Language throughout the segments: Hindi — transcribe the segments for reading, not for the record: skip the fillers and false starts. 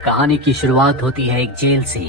कहानी की शुरुआत होती है एक जेल से,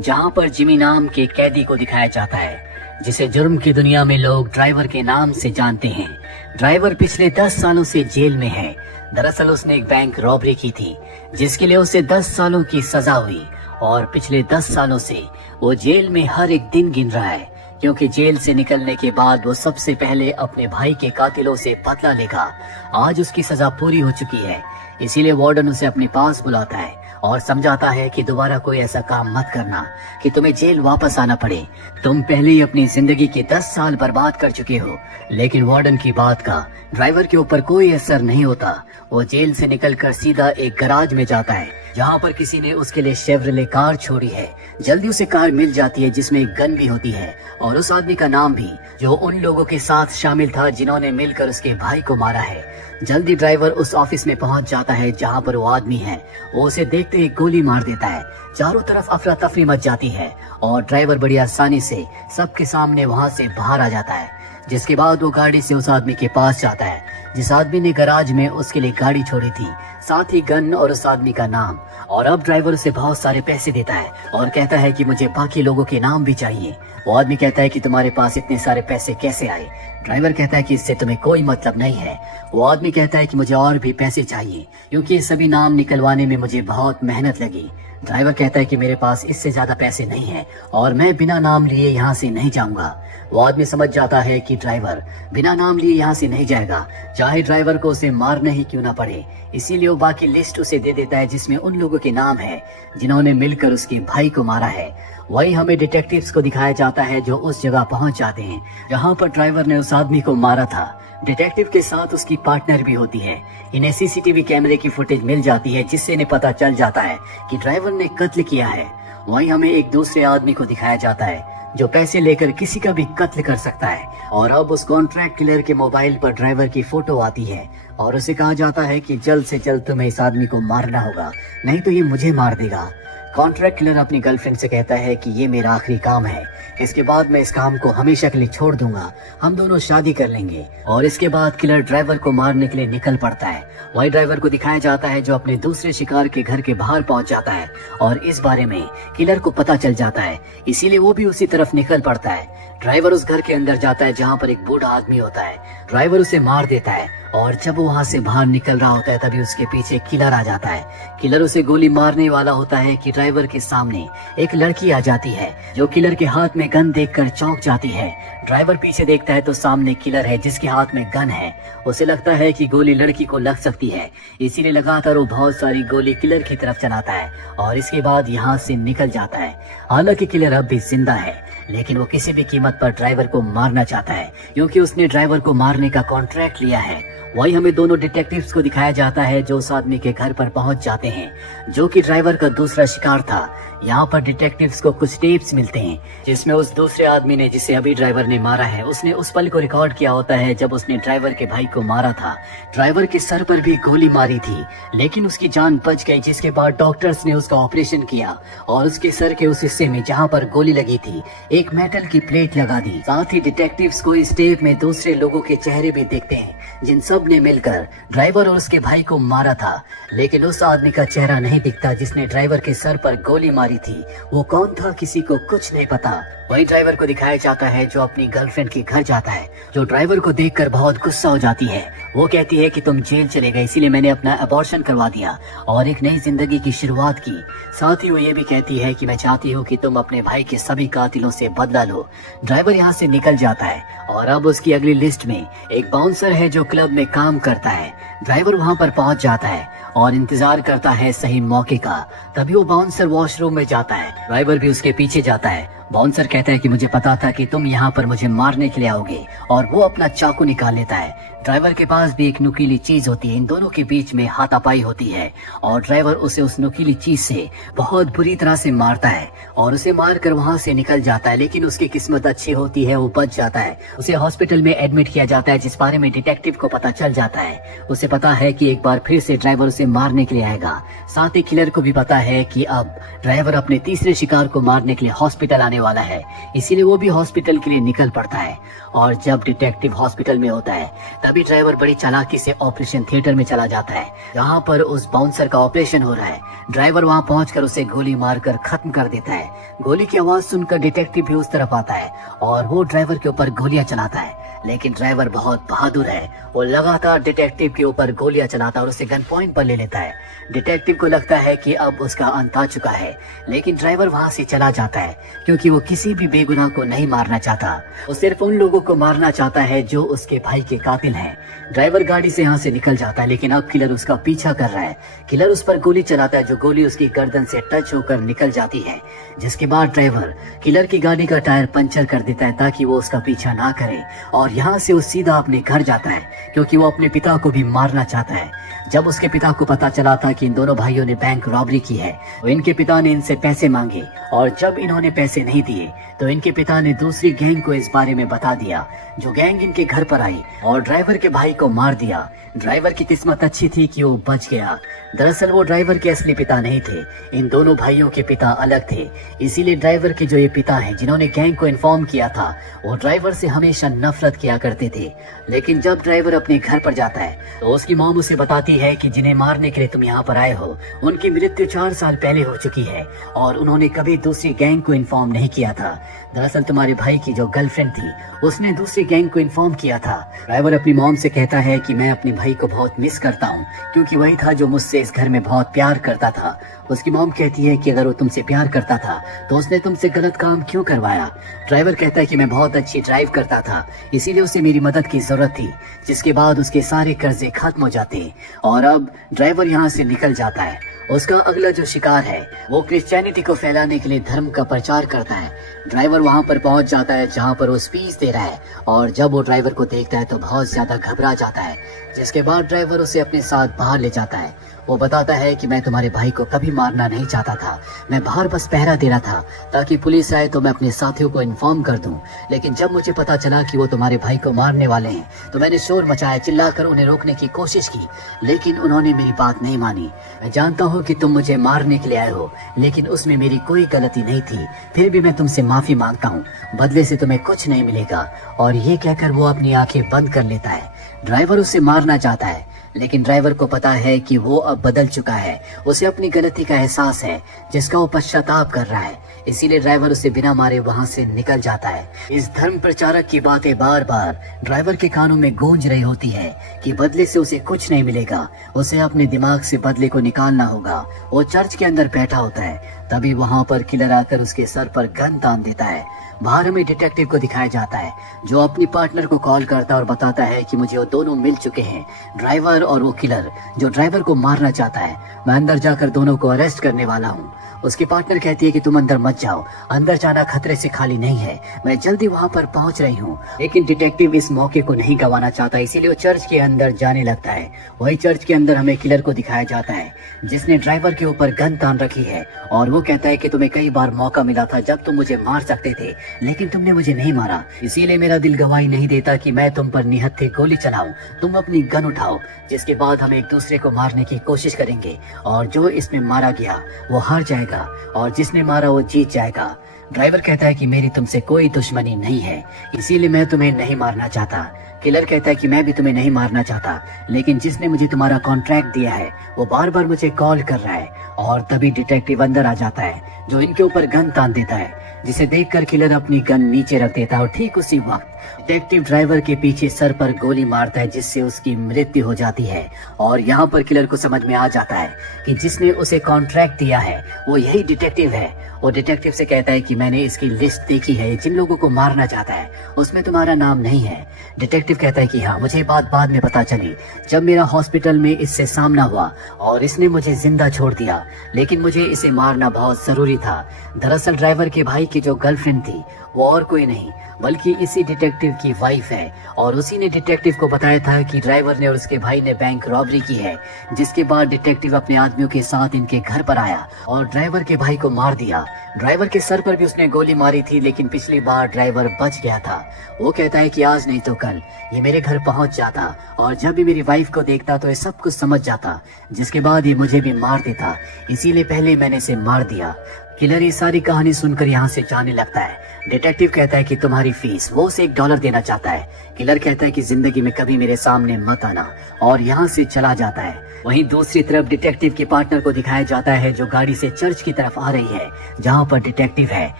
जहां पर जिमी नाम के कैदी को दिखाया जाता है, जिसे जुर्म की दुनिया में लोग ड्राइवर के नाम से जानते हैं। ड्राइवर पिछले 10 सालों से जेल में है। दरअसल उसने एक बैंक रॉबरी की थी, जिसके लिए उसे 10 सालों की सजा हुई और पिछले 10 सालों से वो जेल में हर एक दिन गिन रहा है, क्योंकि जेल से निकलने के बाद वो सबसे पहले अपने भाई के कातिलों से बदला लेगा। आज उसकी सजा पूरी हो चुकी है, इसीलिए वार्डन उसे अपने पास बुलाता है और समझाता है कि दोबारा कोई ऐसा काम मत करना कि तुम्हें जेल वापस आना पड़े। तुम पहले ही अपनी जिंदगी के 10 साल बर्बाद कर चुके हो। लेकिन वार्डन की बात का ड्राइवर के ऊपर कोई असर नहीं होता। वो जेल से निकलकर सीधा एक गराज में जाता है, जहाँ पर किसी ने उसके लिए शेवरले कार छोड़ी है। जल्दी उसे कार मिल जाती है, जिसमें एक गन भी होती है और उस आदमी का नाम भी, जो उन लोगों के साथ शामिल था जिन्होंने मिलकर उसके भाई को मारा है। जल्दी ड्राइवर उस ऑफिस में पहुंच जाता है जहां पर वो आदमी है। वो उसे देखते ही गोली मार देता है। चारों तरफ अफरा तफरी मच जाती है और ड्राइवर बड़ी आसानी से सबके सामने वहां से बाहर आ जाता है। जिसके बाद वो गाड़ी से उस आदमी के पास जाता है जिस आदमी ने गराज में उसके लिए गाड़ी छोड़ी थी, साथ ही गन और उस आदमी का नाम। और अब ड्राइवर उसे बहुत सारे पैसे देता है और कहता है कि मुझे बाकी लोगों के नाम भी चाहिए। वो आदमी कहता है कि तुम्हारे पास इतने सारे पैसे कैसे आए? ड्राइवर कहता है कि इससे तुम्हें कोई मतलब नहीं है। वो आदमी कहता है कि मुझे और भी पैसे चाहिए, क्योंकि ये सभी नाम निकलवाने में मुझे बहुत मेहनत लगी। ड्राइवर कहता है कि मेरे पास इससे ज्यादा पैसे नहीं है और मैं बिना नाम लिए यहाँ से नहीं जाऊंगा। वो आदमी समझ जाता है कि ड्राइवर बिना नाम लिए यहाँ से नहीं जाएगा, चाहे ड्राइवर को उसे मारना ही क्यों ना पड़े। इसीलिए वो बाकी लिस्ट उसे दे देता है, जिसमें उन लोगों के नाम है जिन्होंने मिलकर उसके भाई को मारा है। वही हमें डिटेक्टिव्स को दिखाया जाता है, जो उस जगह पहुंच जाते हैं जहां पर ड्राइवर ने उस आदमी को मारा था। डिटेक्टिव के साथ उसकी पार्टनर भी होती है। इन्हें सीसीटीवी कैमरे की फुटेज मिल जाती है, जिससे इन्हें पता चल जाता है कि ड्राइवर ने कत्ल किया है। वहीं हमें एक दूसरे आदमी को दिखाया जाता है, जो पैसे लेकर किसी का भी कत्ल कर सकता है। और अब उस कॉन्ट्रैक्ट किलर के मोबाइल पर ड्राइवर की फोटो आती है और उसे कहा जाता है कि जल्द से जल्द तुम्हें इस आदमी को मारना होगा, नहीं तो ये मुझे मार देगा। कॉन्ट्रैक्ट किलर अपनी गर्लफ्रेंड से कहता है कि ये मेरा आखिरी काम है, इसके बाद मैं इस काम को हमेशा के लिए छोड़ दूंगा, हम दोनों शादी कर लेंगे। और इसके बाद किलर ड्राइवर को मारने के लिए निकल पड़ता है। वही ड्राइवर को दिखाया जाता है, जो अपने दूसरे शिकार के घर के बाहर पहुंच जाता है और इस बारे में किलर को पता चल जाता है, इसीलिए वो भी उसी तरफ निकल पड़ता है। ड्राइवर उस घर के अंदर जाता है जहाँ पर एक बूढ़ा आदमी होता है। ड्राइवर उसे मार देता है और जब वो वहाँ से बाहर निकल रहा होता है, तभी उसके पीछे किलर आ जाता है। किलर उसे गोली मारने वाला होता है कि ड्राइवर के सामने एक लड़की आ जाती है, जो किलर के हाथ में गन देखकर चौंक जाती है। ड्राइवर पीछे देखता है तो सामने किलर है, जिसके हाथ में गन है। उसे लगता है कि गोली लड़की को लग सकती है, इसीलिए लगातार वो बहुत सारी गोली किलर की तरफ चलाता है और इसके बाद यहाँ से निकल जाता है। हालांकि किलर अब भी जिंदा है, लेकिन वो किसी भी कीमत पर ड्राइवर को मारना चाहता है, क्योंकि उसने ड्राइवर को मारने का कॉन्ट्रैक्ट लिया है। वही हमें दोनों डिटेक्टिव्स को दिखाया जाता है, जो उस आदमी के घर पर पहुंच जाते हैं, जो कि ड्राइवर का दूसरा शिकार था। यहाँ पर डिटेक्टिव्स को कुछ टेप्स मिलते हैं, जिसमें उस दूसरे आदमी ने, जिसे अभी ड्राइवर ने मारा है, उसने उस पल को रिकॉर्ड किया होता है जब उसने ड्राइवर के भाई को मारा था। ड्राइवर के सर पर भी गोली मारी थी, लेकिन उसकी जान बच गई, जिसके बाद डॉक्टर्स ने उसका ऑपरेशन किया और उसके सर के उस हिस्से में जहाँ पर गोली लगी थी एक मेटल की प्लेट लगा दी। साथ ही डिटेक्टिव्स को इस टेप में दूसरे लोगों के चेहरे भी दिखते हैं, जिन सब ने मिलकर ड्राइवर और उसके भाई को मारा था। लेकिन उस आदमी का चेहरा नहीं दिखता जिसने ड्राइवर के सर पर गोली मारी थी। वो कौन था, किसी को कुछ नहीं पता। वही ड्राइवर को दिखाया जाता है, जो अपनी गर्लफ्रेंड के घर जाता है, जो ड्राइवर को देखकर बहुत गुस्सा हो जाती है। वो कहती है कि तुम जेल चले गए, इसीलिए मैंने अपना अबॉर्शन करवा दिया और एक नई जिंदगी की शुरुआत की। साथ ही वो ये भी कहती है कि मैं चाहती हूँ कि तुम अपने भाई के सभी कातिलों से बदला लो। ड्राइवर यहाँ से निकल जाता है और अब उसकी अगली लिस्ट में एक बाउंसर है, जो क्लब में काम करता है। ड्राइवर वहाँ पर पहुँच जाता है और इंतजार करता है सही मौके का। तभी वो बाउंसर वॉशरूम में जाता है, ड्राइवर भी उसके पीछे जाता है। बाउंसर कहता है कि मुझे पता था कि तुम यहाँ पर मुझे मारने के लिए आओगे, और वो अपना चाकू निकाल लेता है। ड्राइवर के पास भी एक नुकीली चीज होती है। इन दोनों के बीच में हाथापाई होती है और ड्राइवर उसे उस नुकीली चीज से बहुत बुरी तरह से मारता है और उसे मारकर वहां से निकल जाता है। लेकिन उसकी किस्मत अच्छी होती है, वो बच जाता है। उसे हॉस्पिटल में एडमिट किया जाता है, जिस बारे में डिटेक्टिव को पता चल जाता है। उसे पता है कि एक बार फिर से ड्राइवर उसे मारने के लिए आएगा। साथ ही किलर को भी पता है कि अब ड्राइवर अपने तीसरे शिकार को मारने के लिए हॉस्पिटल आने वाला है, इसीलिए वो भी हॉस्पिटल के लिए निकल पड़ता है। और जब डिटेक्टिव हॉस्पिटल में होता है, तभी तभी ड्राइवर बड़ी चालाकी से ऑपरेशन थिएटर में चला जाता है, जहाँ पर उस बाउंसर का ऑपरेशन हो रहा है। ड्राइवर वहाँ पहुंचकर उसे गोली मारकर खत्म कर देता है। गोली की आवाज सुनकर डिटेक्टिव भी उस तरफ आता है और वो ड्राइवर के ऊपर गोलियां चलाता है, लेकिन ड्राइवर बहुत बहादुर है। वो लगातार डिटेक्टिव के ऊपर गोलियां चलाता है और उसे गन पॉइंट पर ले लेता है। डिटेक्टिव को लगता है कि अब उसका अंत आ चुका है, लेकिन ड्राइवर वहां से चला जाता है क्योंकि वो किसी भी बेगुनाह को नहीं मारना चाहता। वो सिर्फ उन लोगों को मारना चाहता है जो उसके भाई के कातिल हैं। ड्राइवर गाड़ी से यहाँ से निकल जाता है, लेकिन अब किलर उसका पीछा कर रहा है। किलर उस पर गोली चलाता है, जो गोली उसकी गर्दन से टच होकर निकल जाती है, जिसके बाद ड्राइवर किलर की गाड़ी का टायर पंचर कर देता है ताकि वो उसका पीछा ना करे, और यहाँ से वो सीधा अपने घर जाता है क्योंकि वो अपने पिता को भी मारना चाहता है। जब उसके पिता को पता चला था कि इन दोनों भाइयों ने बैंक रॉबरी की है, तो इनके पिता ने इनसे पैसे मांगे, और जब इन्होंने पैसे नहीं दिए तो इनके पिता ने दूसरी गैंग को इस बारे में बता दिया, जो गैंग इनके घर पर आई और ड्राइवर के भाई को मार दिया। ड्राइवर की किस्मत अच्छी थी कि वो बच गया। दरअसल वो ड्राइवर के असली पिता नहीं थे, इन दोनों भाइयों के पिता अलग थे। इसीलिए ड्राइवर के जो ये पिता हैं जिन्होंने गैंग को इन्फॉर्म किया था, वो ड्राइवर से हमेशा नफरत किया करते थे। लेकिन जब ड्राइवर अपने घर पर जाता है तो उसकी मॉम उसे बताती है कि जिन्हें मारने के लिए तुम यहाँ पर आए हो, उनकी मृत्यु 4 साल पहले हो चुकी है और उन्होंने कभी दूसरी गैंग को इन्फॉर्म नहीं किया था। दरअसल तुम्हारे भाई की जो गर्लफ्रेंड थी, उसने दूसरी गैंग को इन्फॉर्म किया था। ड्राइवर अपनी मॉम से कहता है कि मैं अपने भाई को बहुत मिस करता हूँ, क्योंकि वही था जो मुझसे इस घर में बहुत प्यार करता था। उसकी मॉम कहती है कि अगर वो तुमसे प्यार करता था तो उसने तुमसे गलत काम क्यों करवाया। ड्राइवर कहता है कि मैं बहुत अच्छी ड्राइव करता था, इसीलिए उसे मेरी मदद की जरूरत थी, जिसके बाद उसके सारे कर्जे खत्म हो जाते। और अब ड्राइवर यहाँ से निकल जाता है। उसका अगला जो शिकार है वो क्रिश्चियनिटी को फैलाने के लिए धर्म का प्रचार करता है। ड्राइवर वहां पर पहुंच जाता है जहां पर वो स्पीच दे रहा है, और जब वो ड्राइवर को देखता है तो बहुत ज्यादा घबरा जाता है, जिसके बाद ड्राइवर उसे अपने साथ बाहर ले जाता है। वो बताता है कि मैं तुम्हारे भाई को कभी मारना नहीं चाहता था, मैं बाहर बस पहरा दे रहा था ताकि पुलिस आए तो मैं अपने साथियों को इन्फॉर्म कर दूं। लेकिन जब मुझे पता चला कि वो तुम्हारे भाई को मारने वाले हैं तो मैंने शोर मचाया, चिल्लाकर उन्हें रोकने की कोशिश की, लेकिन उन्होंने मेरी बात नहीं मानी। मैं जानता हूँ कि तुम मुझे मारने के लिए आए हो, लेकिन उसमें मेरी कोई गलती नहीं थी, फिर भी मैं तुमसे माफी मांगता हूँ, बदले से तुम्हें कुछ नहीं मिलेगा। और ये कहकर वो अपनी आंखें बंद कर लेता है। ड्राइवर उसे मारना चाहता है, लेकिन ड्राइवर को पता है कि वो अब बदल चुका है। उसे अपनी गलती का एहसास है, जिसका वो पश्चाताप कर रहा है। इसीलिए ड्राइवर उसे बिना मारे वहां से निकल जाता है। इस धर्म प्रचारक की बातें बार बार ड्राइवर के कानों में गूंज रही होती है कि बदले से उसे कुछ नहीं मिलेगा, उसे अपने दिमाग से बदले को निकालना होगा। वो चर्च के अंदर बैठा होता है, तभी वहां पर किलर आकर उसके सर पर गन तान देता है। बाहर हमें डिटेक्टिव को दिखाया जाता है, जो अपनी पार्टनर को कॉल करता है और बताता है कि मुझे वो दोनों मिल चुके हैं, ड्राइवर और वो किलर जो ड्राइवर को मारना चाहता है। मैं अंदर जाकर दोनों को अरेस्ट करने वाला हूँ। उसकी पार्टनर कहती है कि तुम अंदर मत जाओ, अंदर जाना खतरे से खाली नहीं है, मैं जल्दी वहाँ पर पहुँच रही हूँ। लेकिन डिटेक्टिव इस मौके को नहीं गंवाना चाहता, इसीलिए वो चर्च के अंदर जाने लगता है। वही चर्च के अंदर हमें किलर को दिखाया जाता है, जिसने ड्राइवर के ऊपर गन तान रखी है, और वो कहता है कि तुम्हें कई बार मौका मिला था जब तुम मुझे मार सकते थे, लेकिन तुमने मुझे नहीं मारा, इसीलिए मेरा दिल गवाही नहीं देता कि मैं तुम पर निहत्थे गोली चलाऊं। तुम अपनी गन उठाओ, जिसके बाद हम एक दूसरे को मारने की कोशिश करेंगे, और जो इसमें मारा गया वो हार जाएगा और जिसने मारा वो जीत जाएगा। ड्राइवर कहता है कि मेरी तुमसे कोई दुश्मनी नहीं है, इसीलिए मैं तुम्हें नहीं मारना चाहता। किलर कहता है कि मैं भी तुम्हें नहीं मारना चाहता, लेकिन जिसने मुझे तुम्हारा कॉन्ट्रैक्ट दिया है वो बार बार मुझे कॉल कर रहा है। और तभी डिटेक्टिव अंदर आ जाता है, जो इनके ऊपर गन तान देता है, जिसे देखकर किलर अपनी गन नीचे रख देता है। और ठीक उसी वक्त डिटेक्टिव ड्राइवर के पीछे सर पर गोली मारता है, जिससे उसकी मृत्यु हो जाती है। और यहाँ पर किलर को समझ में आ जाता है कि जिसने उसे कॉन्ट्रैक्ट दिया है वो यही डिटेक्टिव है। वो डिटेक्टिव से कहता है कि मैंने इसकी लिस्ट देखी है, जिन लोगों को मारना चाहता है उसमें तुम्हारा नाम नहीं है। डिटेक्टिव कहता है कि हाँ, मुझे बात बाद में पता चली जब मेरा हॉस्पिटल में इससे सामना हुआ और इसने मुझे जिंदा छोड़ दिया, लेकिन मुझे इसे मारना बहुत जरूरी था। दरअसल ड्राइवर के भाई की जो गर्लफ्रेंड थी वो और कोई नहीं बल्कि इसी डिटेक्टिव की वाइफ है, और उसी ने डिटेक्टिव को बताया था कि ड्राइवर ने और उसके भाई ने बैंक रॉबरी की है। जिसके बाद डिटेक्टिव अपने आदमियों के साथ इनके घर पर आया और ड्राइवर के भाई को मार दिया। ड्राइवर के सर पर भी उसने गोली मारी थी, लेकिन पिछली बार ड्राइवर बच गया था। वो कहता है कि आज नहीं तो कल ये मेरे घर पहुंच जाता, और जब भी मेरी वाइफ को देखता तो ये सब कुछ समझ जाता, जिसके बाद ये मुझे भी मार देता, इसीलिए पहले मैंने इसे मार दिया। किलर ये सारी कहानी सुनकर यहाँ से जाने लगता है। डिटेक्टिव कहता है कि तुम्हारी फीस, वो उसे $1 देना चाहता है। किलर कहता है कि जिंदगी में कभी मेरे सामने मत आना, और यहाँ से चला जाता है। वहीं दूसरी तरफ डिटेक्टिव के पार्टनर को दिखाया जाता है जो गाड़ी से चर्च की तरफ आ रही है जहाँ पर डिटेक्टिव है।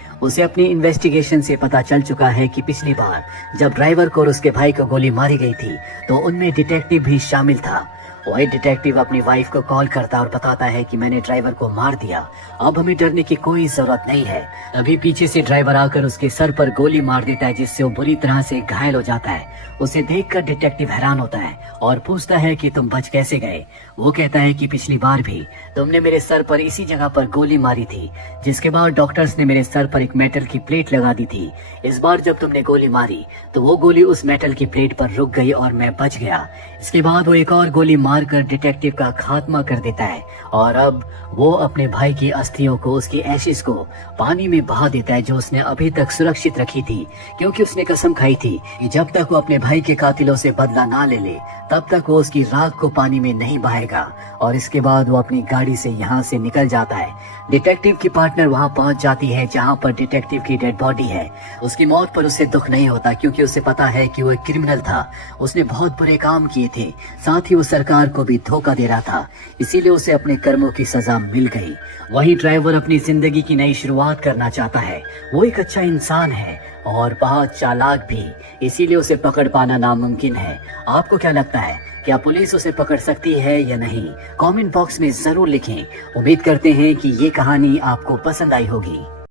उसे अपनी इन्वेस्टिगेशन से पता चल चुका है कि पिछली बार जब ड्राइवर को और उसके भाई को गोली मारी गई थी तो उनमें डिटेक्टिव भी शामिल था। वही डिटेक्टिव अपनी वाइफ को कॉल करता और बताता है कि मैंने ड्राइवर को मार दिया, अब हमें डरने की कोई जरूरत नहीं है। तभी पीछे से ड्राइवर आकर उसके सर पर गोली मार देता है जिससे वो बुरी तरह से घायल हो जाता है। उसे देखकर डिटेक्टिव हैरान होता है और पूछता है कि तुम बच कैसे गए। वो कहता है कि पिछली बार भी तुमने मेरे सर पर इसी जगह पर गोली मारी थी, जिसके बाद डॉक्टर्स ने मेरे सर पर एक मेटल की प्लेट लगा दी थी। इस बार जब तुमने गोली मारी तो वो गोली उस मेटल की प्लेट पर रुक गई और मैं बच गया। इसके बाद वो एक और गोली मारकर डिटेक्टिव का खात्मा कर देता है और अब वो अपने भाई की अस्थियों को, उसकी एशिस को पानी में बहा देता है जो उसने अभी तक सुरक्षित रखी थी, क्योंकि उसने कसम खाई थी कि जब तक वो अपने भाई के कातिलों से बदला ना ले ले तब तक वो उसकी राख को पानी में नहीं बहाएगा। और इसके बाद वो अपनी गाड़ी से यहाँ से निकल जाता है। डिटेक्टिव की पार्टनर वहाँ पहुँच जाती है जहाँ पर डिटेक्टिव की डेड बॉडी है। उसकी मौत पर उसे दुख नहीं होता क्योंकि उसे पता है कि वो एक क्रिमिनल था, उसने बहुत बुरे काम किए थे, साथ ही वो सरकार को भी धोखा दे रहा था, इसीलिए उसे अपने कर्मों की सजा मिल गई। वही ड्राइवर अपनी जिंदगी की नई शुरुआत करना चाहता है। वो एक अच्छा इंसान है और बहुत चालाक भी, इसीलिए उसे पकड़ पाना नामुमकिन है। आपको क्या लगता है, क्या पुलिस उसे पकड़ सकती है या नहीं? कमेंट बॉक्स में जरूर लिखें। उम्मीद करते हैं कि ये कहानी आपको पसंद आई होगी।